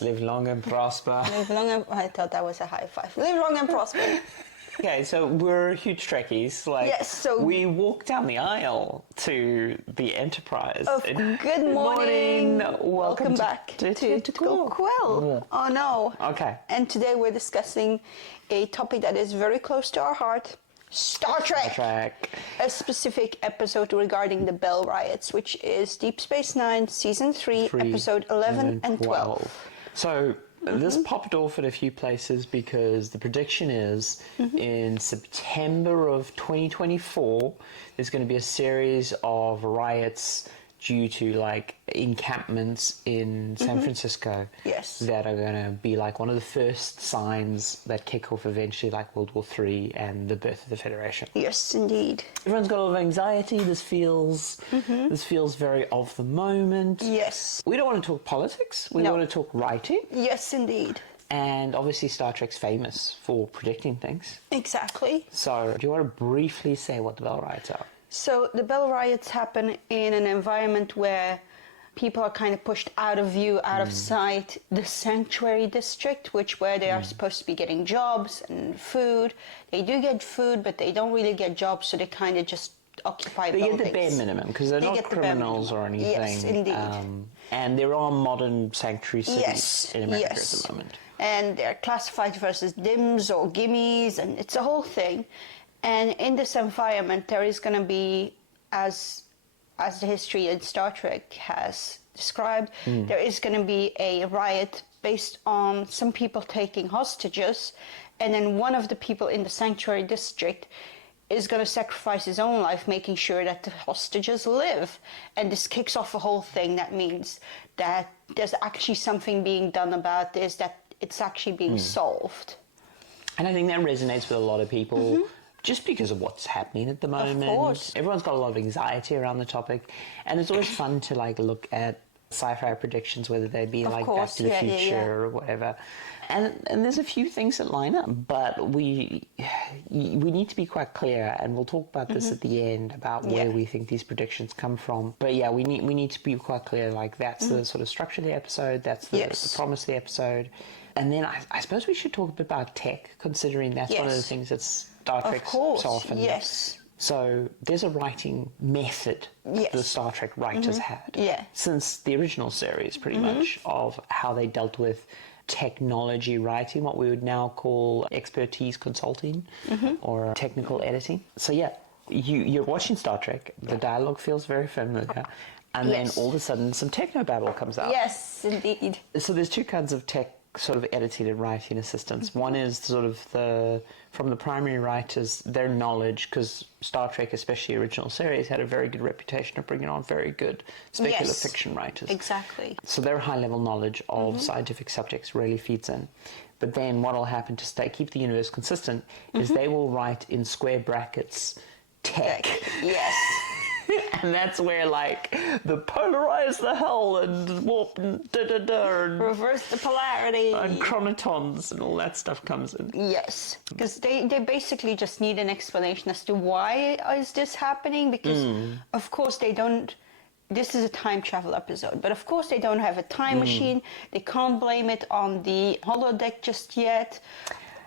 Live long and prosper. Live long and... I thought that was a high five. Live long and prosper. Okay, so we're huge Trekkies. Yes, so... we walk down the aisle to the Enterprise. Good morning. Welcome back to Quill. Oh no. Okay. And today we're discussing a topic that is very close to our heart. Star Trek. Star Trek. A specific episode regarding the Bell Riots, which is Deep Space Nine, Season 3, Episode 11 and 12. So this popped off at a few places because the prediction is in September of 2024, there's going to be a series of riots due to encampments in San Francisco. Yes. That are going to be one of the first signs that kick off eventually World War III and the birth of the Federation. Yes, indeed. Everyone's got a lot of anxiety. This feels very of the moment. Yes. We don't want to talk politics. We want to talk writing. Yes, indeed. And obviously Star Trek's famous for predicting things. Exactly. So do you want to briefly say what the Bell Riots are? So the Bell Riots happen in an environment where people are kind of pushed out of view, out of sight. The Sanctuary District, where they are supposed to be getting jobs and food. They do get food, but they don't really get jobs, so they kind of just occupy buildings. They get the bare minimum, because they're not criminals or anything. Yes, indeed. And there are modern sanctuary cities in America at the moment. And they're classified versus DIMS or gimmies, and it's a whole thing. And in this environment, there is going to be, as the history in Star Trek has described, there is going to be a riot based on some people taking hostages, and then one of the people in the Sanctuary District is going to sacrifice his own life, making sure that the hostages live. And this kicks off a whole thing that means that there's actually something being done about this, that it's actually being solved. And I think that resonates with a lot of people. Just because of what's happening at the moment. Of course. Everyone's got a lot of anxiety around the topic. And it's always fun to look at sci-fi predictions, whether they be Back to the Future or whatever. And there's a few things that line up, but we need to be quite clear, and we'll talk about this at the end about where we think these predictions come from. But yeah, we need to be quite clear, that's the sort of structure of the episode, that's the promise of the episode. And then I suppose we should talk a bit about tech, considering that's one of the things that's Star Trek so often. Yes. So there's a writing method the Star Trek writers had since the original series, pretty much, of how they dealt with technology writing, what we would now call expertise consulting or technical editing. So yeah, you're watching Star Trek, the dialogue feels very familiar, and then all of a sudden some technobabble comes out. Yes, indeed. So there's two kinds of tech sort of editing and writing assistants. One is sort of from the primary writers, their knowledge, because Star Trek, especially original series, had a very good reputation of bringing on very good speculative fiction writers. Exactly. So their high-level knowledge of scientific subjects really feeds in. But then what will happen to keep the universe consistent is they will write in square brackets tech. Yes. And that's where the polarize the hell and warp and and reverse the polarity and chronotons and all that stuff comes in. Yes, because they basically just need an explanation as to why is this happening, because of course they don't. This is a time travel episode, but of course they don't have a time machine. They can't blame it on the holodeck just yet,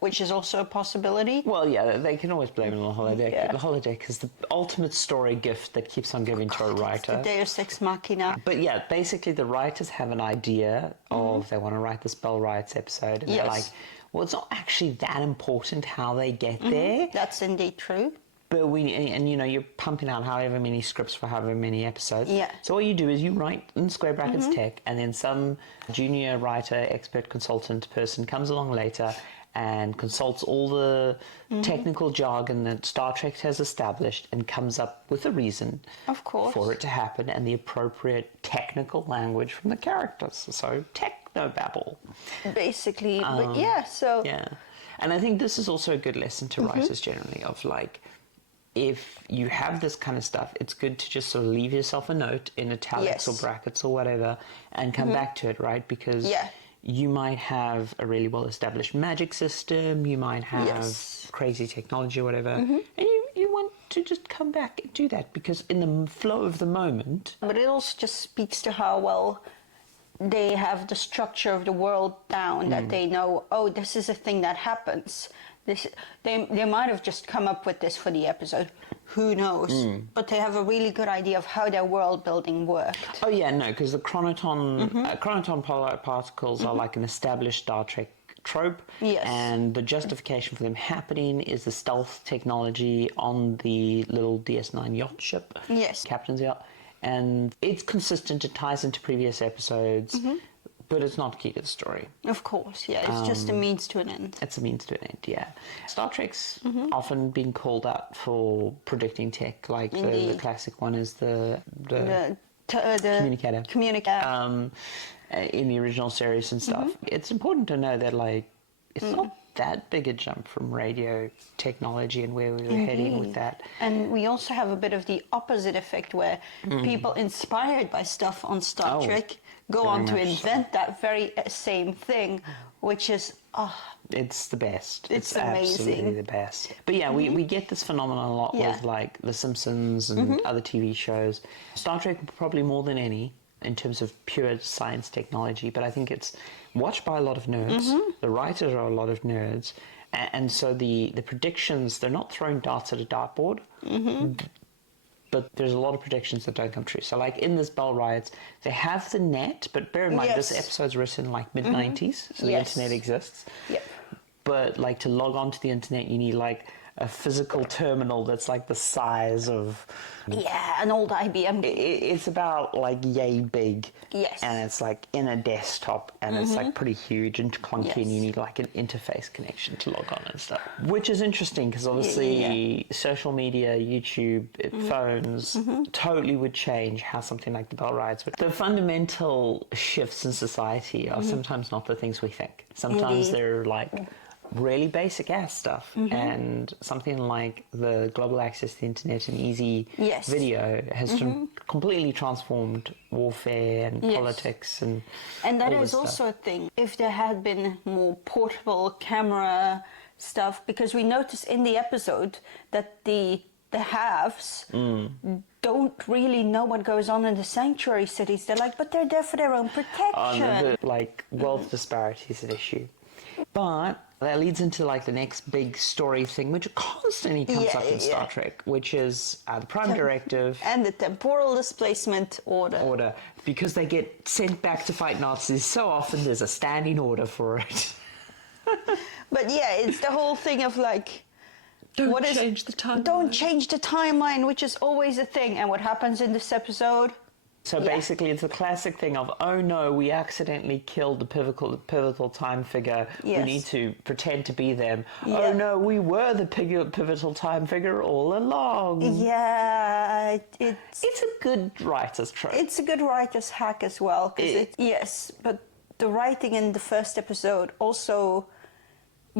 which is also a possibility. Well, yeah, they can always blame it on the holodeck. Yeah. The holodeck is the ultimate story gift that keeps on giving to a writer. The Deus Ex Machina. But yeah, basically the writers have an idea of they want to write this Bell Riots episode, and they're like, well, it's not actually that important how they get there. That's indeed true. But you're pumping out however many scripts for however many episodes. Yeah. So what you do is you write in square brackets tech, and then some junior writer, expert consultant person comes along later and consults all the technical jargon that Star Trek has established and comes up with a reason for it to happen and the appropriate technical language from the characters. So technobabble. Basically, but Yeah. And I think this is also a good lesson to writers generally of if you have this kind of stuff, it's good to just sort of leave yourself a note in italics or brackets or whatever and come back to it, right? Because you might have a really well-established magic system, you might have crazy technology or whatever, and you want to just come back and do that because in the flow of the moment... But it also just speaks to how well they have the structure of the world down, that they know, oh, this is a thing that happens. They might have just come up with this for the episode. Who knows? But they have a really good idea of how their world building worked. Oh yeah, no, because the chronoton polar particles are like an established Star Trek trope, and the justification for them happening is the stealth technology on the little DS9 yacht ship, captain's yacht, and it's consistent. It ties into previous episodes. But it's not key to the story. Of course, yeah. It's just a means to an end. It's a means to an end, yeah. Star Trek's often been called out for predicting tech. Like the classic one is the communicator. In the original series and stuff. It's important to know that, like, it's not that big a jump from radio technology and where we were heading with that. And we also have a bit of the opposite effect where people inspired by stuff on Star Trek go on to invent that very same thing, which is it's the best. It's amazing. Absolutely the best. But yeah, we get this phenomenon a lot with like The Simpsons and other TV shows. Star Trek probably more than any in terms of pure science technology, but I think it's watched by a lot of nerds. The writers are a lot of nerds, and so the predictions, they're not throwing darts at a dartboard. But there's a lot of predictions that don't come true. So, like in this Bell Riots, they have the net, but bear in mind this episode's written in like mid-90s, so the internet exists. But like to log on to the internet, you need like a physical terminal that's like the size of an old IBM. It's about like yay big. Yes. And it's like in a desktop, and it's like pretty huge and clunky, and you need like an interface connection to log on and stuff. Which is interesting because obviously social media, YouTube, phones totally would change how something like the Bell Riots would. The fundamental shifts in society are sometimes not the things we think. Sometimes they're like really basic ass stuff, and something like the global access to the internet and easy video has completely transformed warfare and politics and that all is this also stuff. a thing. If there had been more portable camera stuff, because we notice in the episode that the haves don't really know what goes on in the sanctuary cities. They're like, but they're there for their own protection. Like wealth disparity is an issue. But that leads into like the next big story thing, which constantly comes up in Star Trek, which is the Prime Directive and the temporal displacement order. Because they get sent back to fight Nazis so often, there's a standing order for it. But yeah, it's the whole thing of like, don't change the timeline. Don't change the timeline, which is always a thing. And what happens in this episode? So basically, it's a classic thing of, oh no, we accidentally killed the pivotal time figure. We need to pretend to be them. Oh no, we were the pivotal time figure all along. Yeah, it's a good writer's trope. It's a good writer's hack as well. Yes, but the writing in the first episode also,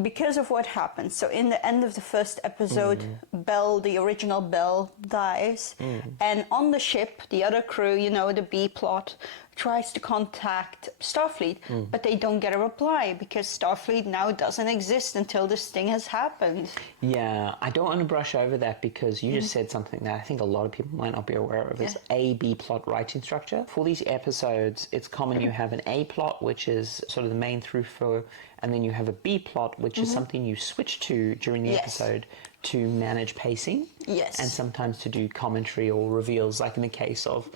because of what happens. So in the end of the first episode, Bell, the original Bell, dies. And on the ship, the other crew, you know, the B plot, tries to contact Starfleet, but they don't get a reply because Starfleet now doesn't exist until this thing has happened. Yeah, I don't want to brush over that because you just said something that I think a lot of people might not be aware of. It's A-B plot writing structure. For these episodes, it's common you have an A plot, which is sort of the main through flow, and then you have a B plot, which is something you switch to during the episode to manage pacing. Yes. And sometimes to do commentary or reveals, like in the case of,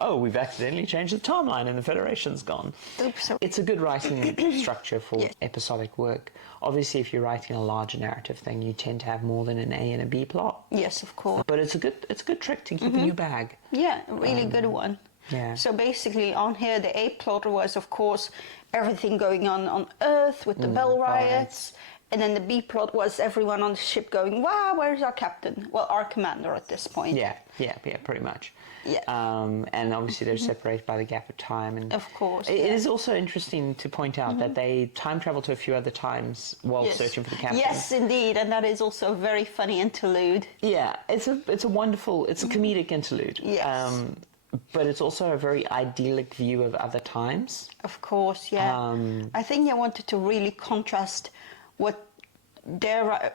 oh, we've accidentally changed the timeline and the Federation's gone. Oops. It's a good writing structure for episodic work. Obviously, if you're writing a large narrative thing, you tend to have more than an A and a B plot. Yes, of course. But it's a good trick to keep in your bag. Yeah, a really good one. Yeah. So basically on here, the A plot was, of course, everything going on Earth with the Bell Riots. And then the B plot was everyone on the ship going, wow, where's our captain? Well, our commander at this point. Yeah, pretty much. Yeah. And obviously they're separated by the gap of time. And of course. It is also interesting to point out that they time travel to a few other times while searching for the captain. Yes, indeed. And that is also a very funny interlude. Yeah, it's a wonderful, it's a comedic interlude. Yes. But it's also a very idyllic view of other times. Of course, yeah. I think they wanted to really contrast what their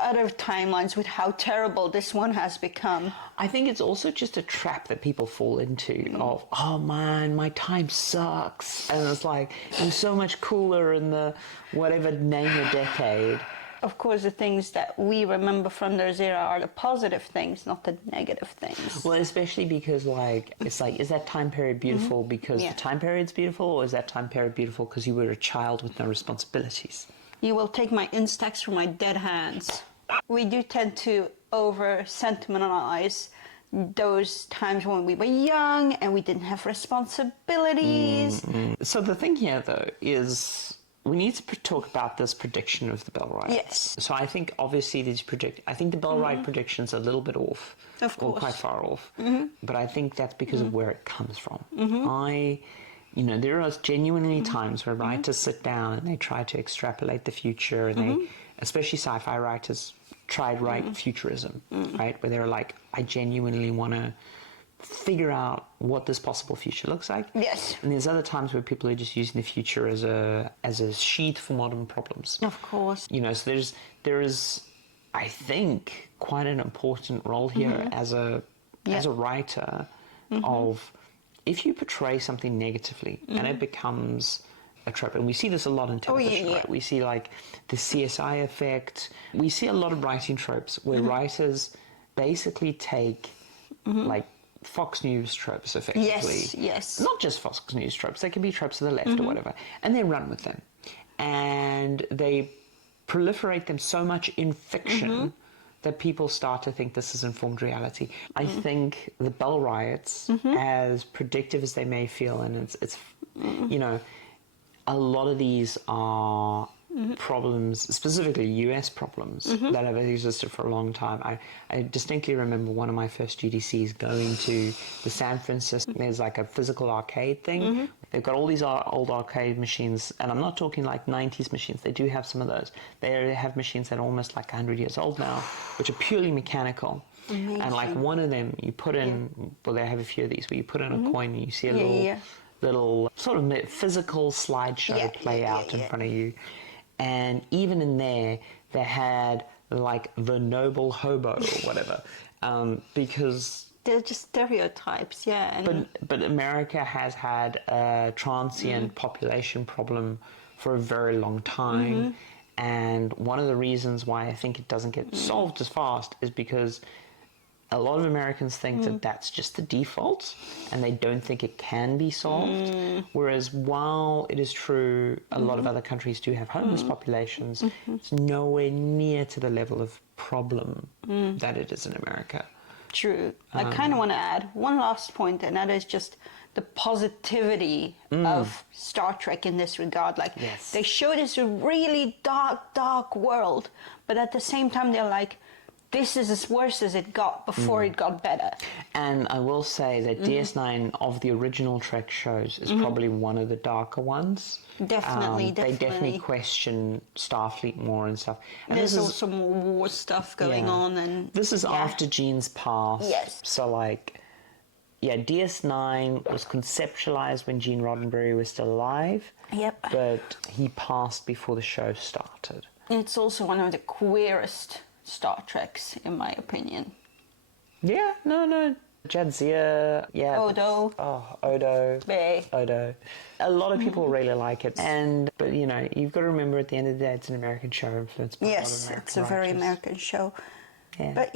other timelines with how terrible this one has become. I think it's also just a trap that people fall into of, oh man, my time sucks. And it's like, it was so much cooler in the whatever name your decade. Of course, the things that we remember from those era are the positive things, not the negative things. Well, especially because, like, it's like, is that time period beautiful because the time period's beautiful, or is that time period beautiful because you were a child with no responsibilities? You will take my Instax from my dead hands. We do tend to over-sentimentalize those times when we were young and we didn't have responsibilities. So the thing here, though, is we need to talk about this prediction of the Bell Riots. Yes. So I think, obviously, I think the Bell Riot prediction's a little bit off. Of course. Or quite far off. But I think that's because of where it comes from. There are genuinely times where writers sit down and they try to extrapolate the future, and they, especially sci-fi writers, try to write futurism, right? Where they're like, I genuinely want to figure out what this possible future looks like. Yes. And there's other times where people are just using the future as a sheath for modern problems. Of course. So there is, I think, quite an important role here as a writer of, if you portray something negatively and it becomes a trope, and we see this a lot in television, right? We see like the CSI effect. We see a lot of writing tropes where writers basically take like Fox News tropes, effectively. Yes. Not just Fox News tropes. They can be tropes of the left or whatever. And they run with them. And they proliferate them so much in fiction that people start to think this is informed reality. I think the Bell Riots, as predictive as they may feel, and it's a lot of these are problems, specifically US problems, that have existed for a long time. I distinctly remember one of my first GDCs going to the San Francisco, there's like a physical arcade thing. They've got all these old arcade machines, and I'm not talking like 90s machines, they do have some of those. They have machines that are almost like 100 years old now, which are purely mechanical. Amazing. And like one of them, you put in, well, they have a few of these, where you put in a coin and you see a little sort of physical slideshow play out in front of you. And even in there, they had like the noble hobo or whatever, because they're just stereotypes, But America has had a transient population problem for a very long time, and one of the reasons why I think it doesn't get solved as fast is because a lot of Americans think that that's just the default, and they don't think it can be solved. Whereas while it is true a lot of other countries do have homeless populations, it's nowhere near to the level of problem that it is in America. True. I kind of want to add one last point, and that is just the positivity of Star Trek in this regard. Like, they show this really dark world, but at the same time they're like, this is as worse as it got before it got better. And I will say that DS9 of the original Trek shows is probably one of the darker ones. Definitely. They definitely question Starfleet more and stuff. And there's also more war stuff going on. And this is after Gene's pass. Yes. So like, DS9 was conceptualized when Gene Roddenberry was still alive. Yep. But he passed before the show started. It's also one of the queerest Star Treks, in my opinion. Yeah, no. Jadzia, Odo. Odo. Bay. Odo. A lot of people really like it. But you've got to remember at the end of the day, it's an American show influenced by a lot of American it's a very American show. Yeah. But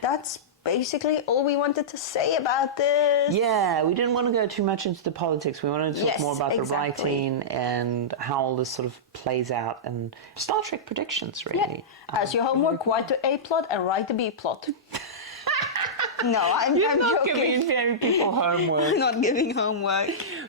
that's basically all we wanted to say about this. Yeah, we didn't want to go too much into the politics. We wanted to talk more about the writing and how all this sort of plays out, and Star Trek predictions, really. Yeah. As your homework, write the A plot and write the B plot. No, I'm not joking. giving people homework. I'm not giving homework.